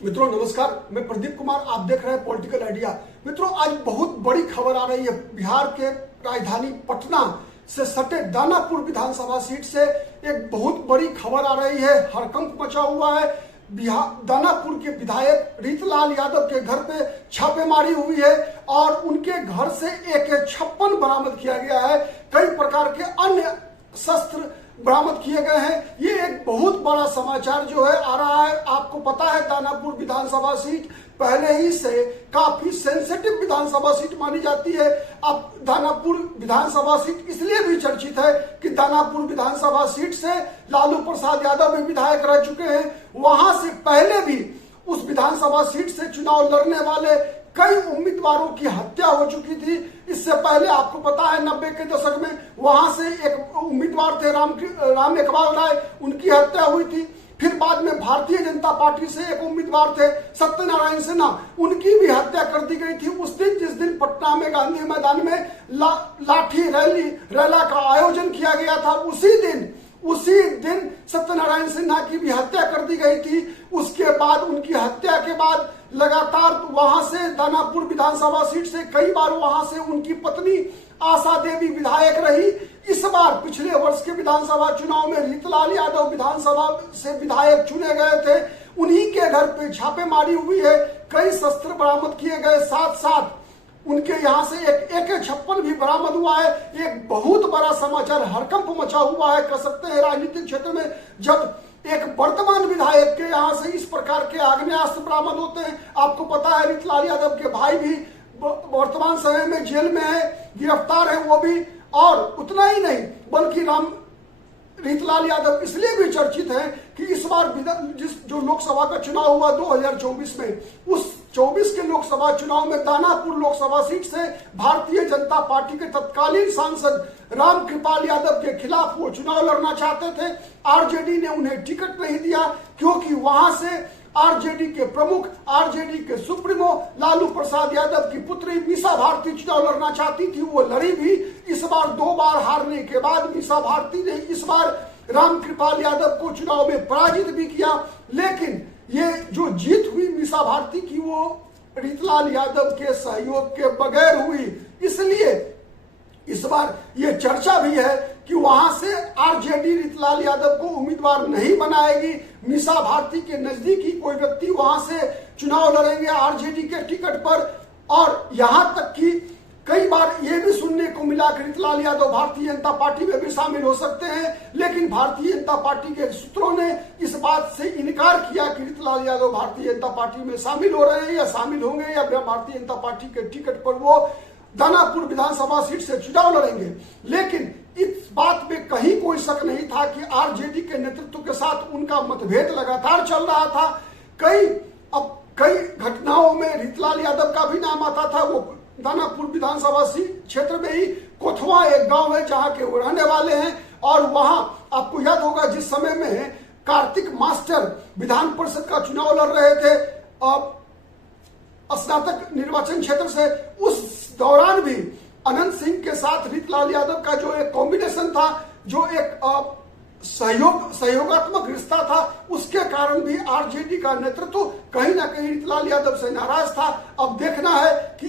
मित्रों नमस्कार, मैं प्रदीप कुमार, आप देख रहे हैं पॉलिटिकल आइडिया। मित्रों आज बहुत बड़ी खबर आ रही है। बिहार के राजधानी पटना से सटे दानापुर विधानसभा सीट से एक बहुत बड़ी खबर आ रही है। हड़कंप मचा हुआ है। दानापुर के विधायक रीतलाल यादव के घर पे छापेमारी हुई है और उनके घर से AK-56 बरामद किया गया है। कई प्रकार के अन्य शस्त्र बरामद किए गए हैं। ये एक बहुत बड़ा समाचार जो है आ रहा है। आपको पता है दानापुर विधानसभा सीट पहले ही से काफी सेंसिटिव विधानसभा सीट मानी जाती है। अब दानापुर विधानसभा सीट इसलिए भी चर्चित है कि दानापुर विधानसभा सीट से लालू प्रसाद यादव भी विधायक रह चुके हैं। वहां से पहले भी उस विधानसभा सीट से चुनाव लड़ने वाले कई उम्मीदवारों की हत्या हो चुकी थी। इससे पहले आपको पता है 90 के दशक में वहां से एक उम्मीदवार थे राम एकबाल राय, उनकी हत्या हुई थी। फिर बाद में भारतीय जनता पार्टी से एक उम्मीदवार थे सत्यनारायण सिन्हा, उनकी भी हत्या कर दी गई थी। उस दिन जिस दिन पटना में गांधी मैदान में लाठी रैला का आयोजन किया गया था, उसी दिन सत्यनारायण सिन्हा की भी हत्या कर दी गई थी। उसके बाद उनकी हत्या के बाद लगातार वहां से दानापुर विधानसभा सीट से कई बार वहां से उनकी पत्नी आशा देवी विधायक रही। इस बार पिछले वर्ष के विधानसभा चुनाव में रीतलाल यादव विधानसभा से विधायक चुने गए थे। उन्हीं के घर पे छापेमारी हुई है, कई शस्त्र बरामद किए गए, साथ साथ उनके यहाँ से एक AK-56 भी बरामद हुआ है। एक बहुत बड़ा समाचार, हड़कंप मचा हुआ है कह सकते हैं राजनीतिक क्षेत्र में, जब एक वर्तमान विधायक के यहाँ से इस प्रकार के आग्नेयास्त्र बरामद होते हैं। आपको पता है रीतलाल यादव के भाई भी वर्तमान समय में जेल में है, गिरफ्तार है वो भी। और उतना ही नहीं बल्कि रीतलाल यादव इसलिए भी चर्चित है कि इस बार जो लोकसभा का चुनाव हुआ 2024 में, उस 24 के लोकसभा चुनाव में दानापुर लोकसभा सीट से भारतीय जनता पार्टी के तत्कालीन सांसद रामकृपाल यादव के खिलाफ वो चुनाव लड़ना चाहते थे। आरजेडी ने उन्हें टिकट नहीं दिया क्योंकि वहां से आरजेडी के प्रमुख, आरजेडी के सुप्रीमो लालू प्रसाद यादव की पुत्री मीसा भारती चुनाव लड़ना चाहती थी। वो लड़ी भी। इस बार 2 बार हारने के बाद मीसा भारती ने इस बार रामकृपाल यादव को चुनाव में पराजित भी किया। लेकिन ये जो जीत हुई मीसा भारती की, वो रीतलाल यादव के सहयोग के बगैर हुई। इसलिए इस बार ये चर्चा भी है कि वहां से आरजेडी रीतलाल यादव को उम्मीदवार नहीं बनाएगी। मीसा भारती के नजदीकी कोई व्यक्ति वहां से चुनाव लड़ेंगे आरजेडी के टिकट पर। और यहां तक कि कई बार ये भी सुनने को मिला कि रीतलाल यादव भारतीय जनता पार्टी में भी शामिल हो सकते हैं। लेकिन भारतीय जनता पार्टी के सूत्रों ने इस बात से इनकार किया कि रीतलाल यादव भारतीय जनता पार्टी में शामिल हो रहे हैं या शामिल होंगे या भारतीय जनता पार्टी के टिकट पर वो दानापुर विधानसभा सीट से चुनाव लड़ेंगे। लेकिन इस बात में कहीं कोई शक नहीं था कि आरजेडी के नेतृत्व के साथ उनका मतभेद लगातार चल रहा था। कई घटनाओं में रीतलाल यादव का भी नाम आता था। वो दानापुर विधानसभा सीट क्षेत्र में ही कोथवा एक गांव है जहां के वो रहने वाले हैं। और वहां आपको याद होगा जिस समय में कार्तिक मास्टर विधान परिषद का चुनाव लड़ रहे थे स्नातक निर्वाचन क्षेत्र से, उस दौरान भी अनंत सिंह के साथ रीतलाल यादव का जो एक कॉम्बिनेशन था, जो एक सहयोगात्मक रिश्ता था, उसके कारण भी आरजेडी का नेतृत्व कहीं ना कहीं रीतलाल यादव से नाराज था। अब देखना है कि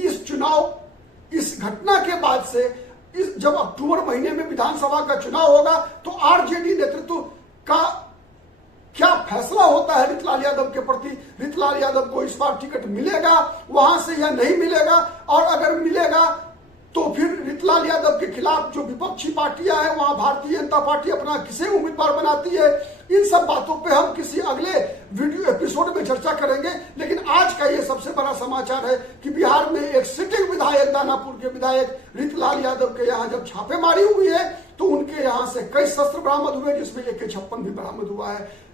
इस घटना के बाद से जब अक्टूबर महीने में विधानसभा का चुनाव होगा तो आरजेडी नेतृत्व का क्या फैसला होता है रीतलाल यादव के प्रति। रीतलाल यादव को इस बार टिकट मिलेगा वहां से या नहीं मिलेगा, और अगर मिलेगा तो फिर रीतलाल यादव के खिलाफ जो विपक्षी पार्टियां हैं वहां भारतीय जनता पार्टी अपना किसे उम्मीदवार बनाती है। इन सब बातों पे हम किसी अगले वीडियो एपिसोड में चर्चा करेंगे। लेकिन आज का ये सबसे बड़ा समाचार है कि बिहार में एक सिटिंग विधायक, दानापुर के विधायक रीतलाल यादव के यहाँ जब छापेमारी हुई है तो उनके यहाँ से कई शस्त्र बरामद हुए, जिसमें AK-56 भी बरामद हुआ है।